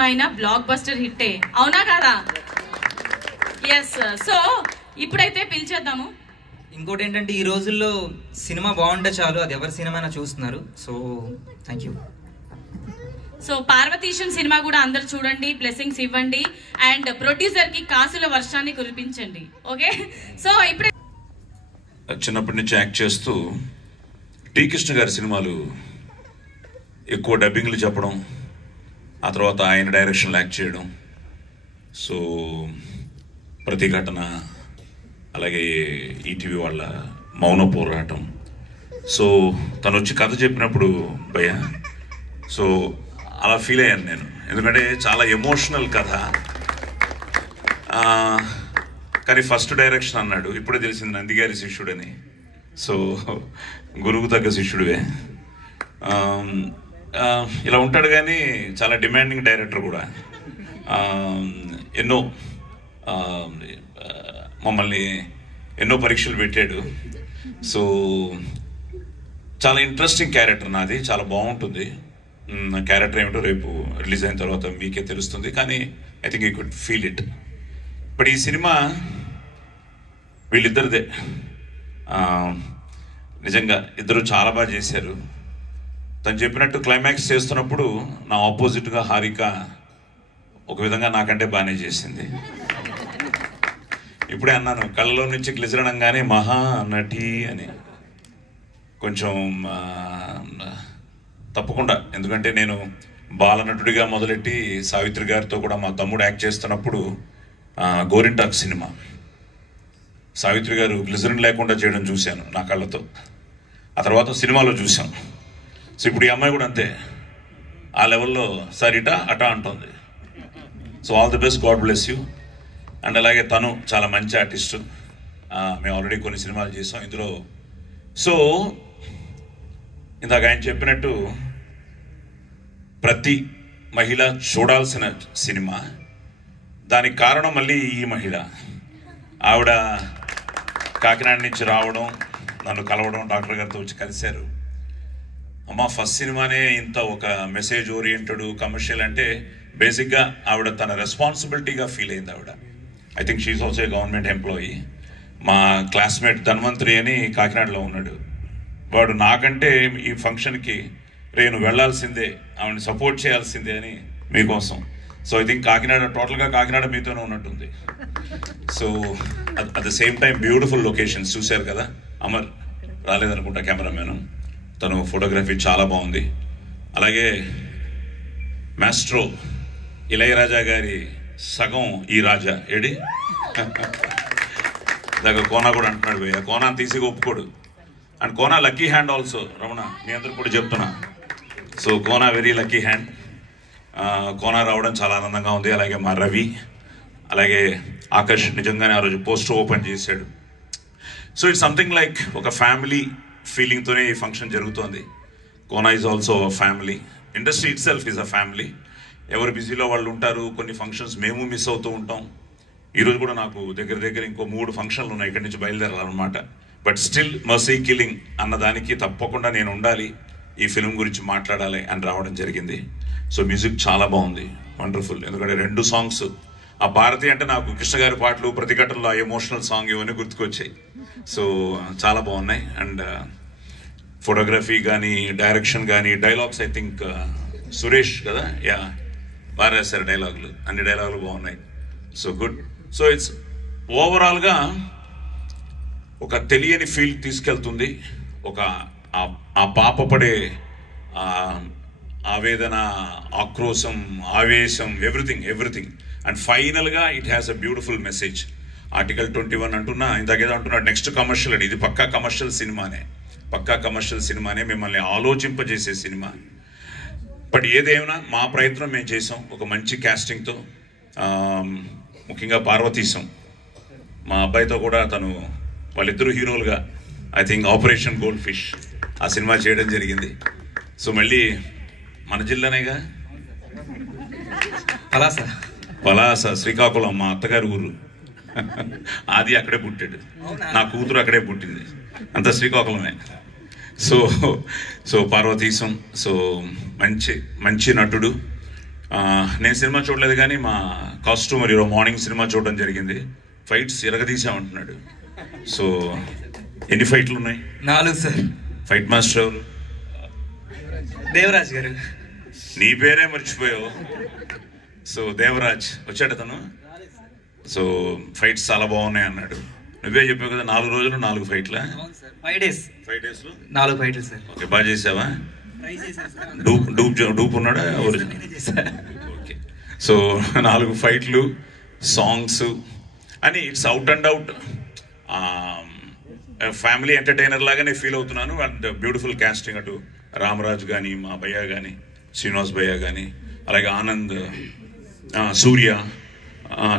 అయినా block buster హిట్టే, అవునా కాదా? ఎస్. సో ఇప్పుడైతే పిలిచేద్దాము. ఇంకోటి ఏంటంటే ఈ రోజుల్లో సినిమా బాగుంటే చాలు, అది ఎవరి సినిమా చూస్తున్నారు. So thank you. So Parvateesam cinema కూడా అందరు చూడండి, బ్లెస్సింగ్స్ ఇవ్వండి అండ్ ప్రొడ్యూసర్ కి కాసుల వర్షాన్ని కురిపించండి. ఓకే. సో ఇప్పుడే చిన్నప్పటి నుంచి యాక్ట్ చేస్తూ టీ కృష్ణ గారి సినిమాలు ఎక్కువ డబ్బింగ్లు చెప్పడం, ఆ తర్వాత ఆయన డైరెక్షన్లో యాక్ట్ చేయడం. సో ప్రతిఘటన, అలాగే ఈటీవీ వాళ్ళ మౌన పోరాటం. సో తను వచ్చి కథ చెప్పినప్పుడు భయ్య, సో అలా ఫీల్ అయ్యాను నేను, ఎందుకంటే చాలా ఎమోషనల్ కథ. కానీ ఫస్ట్ డైరెక్షన్ అన్నాడు, ఇప్పుడే తెలిసింది నందిగారి శిష్యుడని. సో గురువు తగ్గ శిష్యుడివే. ఇలా ఉంటాడు, కానీ చాలా డిమాండింగ్ డైరెక్టర్ కూడా. ఎన్నో మమ్మల్ని ఎన్నో పరీక్షలు పెట్టాడు. సో చాలా ఇంట్రెస్టింగ్ క్యారెక్టర్ నాది, చాలా బాగుంటుంది. నా క్యారెక్టర్ ఏమిటో రేపు రిలీజ్ అయిన తర్వాత మీకే తెలుస్తుంది, కానీ I think you could feel it. But ఈ సినిమా వీళ్ళిద్దరిదే. నిజంగా ఇద్దరు చాలా బాగా చేశారు. తను చెప్పినట్టు క్లైమాక్స్ చేస్తున్నప్పుడు నా ఆపోజిట్గా హారిక ఒక విధంగా నాకంటే బాగానే చేసింది. ఇప్పుడే అన్నాను, కళ్ళలో నుంచి గ్లిజరడంగానే మహా నటి అని. కొంచెం తప్పకుండా, ఎందుకంటే నేను బాలనటుడిగా మొదలెట్టి సావిత్రి గారితో కూడా మా తమ్ముడు యాక్ట్ చేస్తున్నప్పుడు గోరింటాక్ సినిమా సావిత్రి గారు గ్లిజరిన్ లేకుండా చేయడం చూశాను నా కళ్ళతో. ఆ తర్వాత సినిమాలో చూసాం. సో ఇప్పుడు ఈ అమ్మాయి కూడా అంతే, ఆ లెవెల్లో సార్ ఇటా అటా అంటుంది. So all the best, God bless you. And అలాగే తను చాలా మంచి ఆర్టిస్టు. మేము ఆల్రెడీ కొన్ని సినిమాలు చేసాం ఇందులో. సో ఇందాక ఆయన చెప్పినట్టు ప్రతి మహిళ చూడాల్సిన సినిమా. దానికి కారణం మళ్ళీ ఈ మహిళ. ఆవిడ కాకినాడ నుంచి రావడం, నన్ను కలవడం, డాక్టర్ గారితో వచ్చి కలిశారు. అమ్మ ఫస్ట్ సినిమానే ఇంత ఒక మెసేజ్ ఓరియంటెడ్ కమర్షియల్ అంటే బేసిక్గా ఆవిడ తన రెస్పాన్సిబిలిటీగా ఫీల్ అయింది ఆవిడ. I think she is also a government employee. మా క్లాస్మేట్ ధన్వంతరి అని కాకినాడలో ఉన్నాడు. వాడు నాకంటే ఈ ఫంక్షన్కి నేను వెళ్ళాల్సిందే, ఆవిడని సపోర్ట్ చేయాల్సిందే అని మీకోసం. సో ఐ థింక్ కాకినాడ, టోటల్గా కాకినాడ మీతోనే ఉన్నట్టుంది. So at the same time beautiful locations చూశారు కదా. అమర్ రాలేదనుకుంటా కెమెరామెన్, తను ఫోటోగ్రఫీ చాలా బాగుంది. అలాగే మాస్ట్రో ఇళయరాజా గారి సగం ఈ రాజా ఏడి దగ్గర కోనా కూడా అంటున్నాడు భయ్య, కోనా తీసి ఒప్పుకోడు. And Kona lucky hand also. Ramana మీ అందరికి కూడా చెప్తున్నా, so Kona very lucky hand. Kona రావడం చాలా ఆనందంగా ఉంది. అలాగే మా రవి, అలాగే ఆకర్ష్ నిజంగానే ఆ రోజు పోస్టర్ ఓపెన్ చేశాడు. సో ఇట్స్ సంథింగ్ లైక్ ఒక ఫ్యామిలీ ఫీలింగ్తోనే ఈ ఫంక్షన్ జరుగుతోంది. Kona is also family, industry it self is a family. ఎవరు బిజీలో వాళ్ళు ఉంటారు. కొన్ని ఫంక్షన్స్ మేము మిస్ అవుతూ ఉంటాం. ఈరోజు కూడా నాకు దగ్గర ఇంకో 3 ఫంక్షన్లు ఉన్నాయి, ఇక్కడి నుంచి బయలుదేరాలన్నమాట. బట్ స్టిల్ మర్సీ కిల్లింగ్ అన్నదానికి తప్పకుండా నేను ఉండాలి, ఈ ఫిల్మ్ గురించి మాట్లాడాలి అని రావడం జరిగింది. సో మ్యూజిక్ చాలా బాగుంది, వండర్ఫుల్. ఎందుకంటే 2 సాంగ్స్, ఆ భారతి అంటే నాకు కృష్ణ గారి పాటలు, ప్రతిఘటనలో ఆ ఎమోషనల్ సాంగ్ ఇవన్నీ గుర్తుకొచ్చాయి. సో చాలా బాగున్నాయి. అండ్ ఫోటోగ్రఫీ కానీ, డైరెక్షన్ కానీ, డైలాగ్స్ ఐ థింక్ సురేష్ కదా, యా బాగా రాశారు డైలాగులు, అన్ని డైలాగులు బాగున్నాయి. So good. సో ఇట్స్ ఓవరాల్గా ఒక తెలియని ఫీల్ తీసుకెళ్తుంది. ఒక ఆ పాప పడే ఆవేదన, ఆక్రోశం, ఆవేశం, ఎవ్రీథింగ్. అండ్ ఫైనల్గా it has a beautiful message. Article 21 అంటున్నా, ఇంతకేదో అంటున్నాడు, నెక్స్ట్ కమర్షియల్ అది. ఇది పక్కా కమర్షియల్ సినిమానే, మిమ్మల్ని ఆలోచింపజేసే సినిమా. బట్ ఏదేమైనా మా ప్రయత్నం మేము చేసాం ఒక మంచి క్యాస్టింగ్తో. ముఖ్యంగా పార్వతీశం మా అబ్బాయితో కూడా, తను వాళ్ళిద్దరూ హీరోలుగా I think operation gold fish ఆ సినిమా చేయడం జరిగింది. సో మళ్ళీ మన జిల్లానేగా, పలాస శ్రీకాకుళం మా అత్తగారి ఊరు. ఆది అక్కడే పుట్టాడు, నా కూతురు అక్కడే పుట్టింది, అంతా శ్రీకాకుళమే. సో పార్వతీశం సో మంచి నటుడు. నేను సినిమా చూడలేదు కానీ మా కాస్ట్యూమర్ ఈరోజు మార్నింగ్ సినిమా చూడడం జరిగింది. ఫైట్స్ ఎరగదీసామంటున్నాడు. సో ఎన్ని ఫైట్లు ఉన్నాయి? 4 సార్. ఫైట్ మాస్టర్ ఎవరు? దేవరాజ్ గారు. నీ పేరే మర్చిపోయావు. సో దేవరాజ్ వచ్చాడు తను. సో ఫైట్స్ చాలా బాగున్నాయి అన్నాడు. నువ్వే చెప్పావు కదా 4 రోజులు 4 ఫైట్లా? 5 days. 5 daysలో 4 ఫైట్లు సార్. ఓకే, బాగా చేసావా? డూప్ ఉన్నాడా? ఓకే. సో 4 ఫైట్లు, సాంగ్స్ అని it's out and out family entertainer లాగానే ఫీల్ అవుతున్నాను. అండ్ బ్యూటిఫుల్ కాస్టింగ్, అటు రామరాజు కానీ, మా భయ్య కానీ, శ్రీనివాస్ భయ్య కానీ, అలాగే ఆనంద్, సూర్య,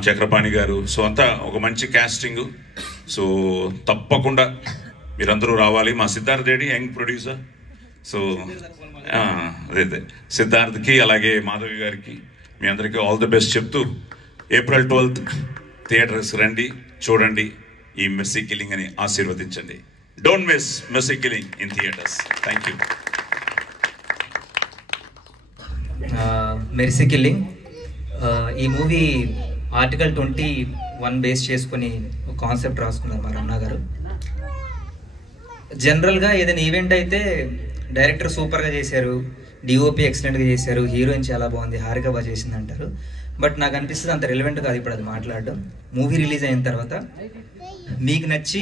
చక్రపాణి గారు. సో అంతా ఒక మంచి కాస్టింగ్. సో తప్పకుండా మీరందరూ రావాలి. మా Siddharth Reddy young producer. So అదే సిద్ధార్థ్కి అలాగే మాధవి గారికి మీ అందరికీ ఆల్ ది బెస్ట్ చెప్తూ April 12th థియేటర్స్ రండి, చూడండి ఈ మెర్సీ కిల్లింగ్ అని ఆశీర్వదించండి. Don't miss mercy killing in theatres. Thank you. Mercy killing ఈ మూవీ ఆర్టికల్ 21 బేస్ చేసుకుని ఒక కాన్సెప్ట్ రాసుకున్నారు మా రమణ గారు. జనరల్గా ఏదైనా ఈవెంట్ అయితే డైరెక్టర్ సూపర్గా చేశారు, డిఓపి ఎక్సలెంట్గా చేశారు, హీరోయిన్ చాలా బాగుంది, హారిక బాగా చేసింది అంటారు. బట్ నాకు అనిపిస్తుంది అంత రిలవెంట్ కాదు ఇప్పుడు అది మాట్లాడడం. మూవీ రిలీజ్ అయిన తర్వాత మీకు నచ్చి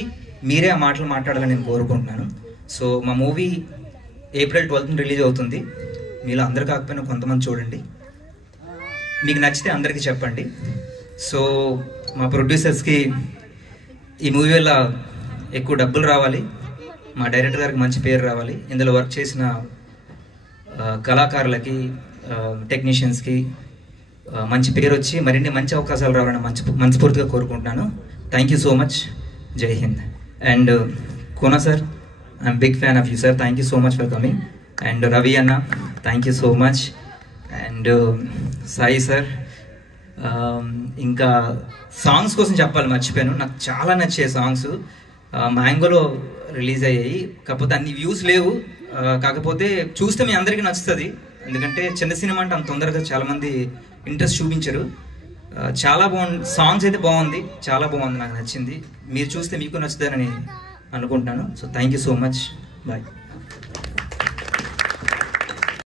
మీరే ఆ మాటలు మాట్లాడాలని నేను కోరుకుంటున్నాను. సో మా మూవీ April 12th రిలీజ్ అవుతుంది. మీలో అందరు కాకపోయినా కొంతమంది చూడండి, మీకు నచ్చితే అందరికీ చెప్పండి. సో మా ప్రొడ్యూసర్స్కి ఈ మూవీ వల్ల ఎక్కువ డబ్బులు రావాలి, మా డైరెక్టర్ గారికి మంచి పేరు రావాలి, ఇందులో వర్క్ చేసిన కళాకారులకి, టెక్నీషియన్స్కి మంచి పేరు వచ్చి మరిన్ని మంచి అవకాశాలు రావాలని మనస్ఫూర్తిగా కోరుకుంటున్నాను. Thank you so much. Jai Hind. And Kona sir, I'm big fan of you sir. Thank you so much for coming. And Ravi అన్న, thank you so much. And Sai sir, ఇంకా సాంగ్స్ కోసం చెప్పాలి మర్చిపోయాను. నాకు చాలా నచ్చే సాంగ్స్ మ్యాంగోలో రిలీజ్ అయ్యాయి, కాకపోతే అన్ని వ్యూస్ లేవు. కాకపోతే చూస్తే మీ అందరికీ నచ్చుతుంది, ఎందుకంటే చిన్న సినిమా అంటే అంత తొందరగా చాలామంది ఇంట్రెస్ట్ చూపించరు. చాలా బాగుంది, సాంగ్స్ అయితే బాగుంది, చాలా బాగుంది, నాకు నచ్చింది. మీరు చూస్తే మీకు నచ్చుతారని అనుకుంటున్నాను. So thank you so much. Bye.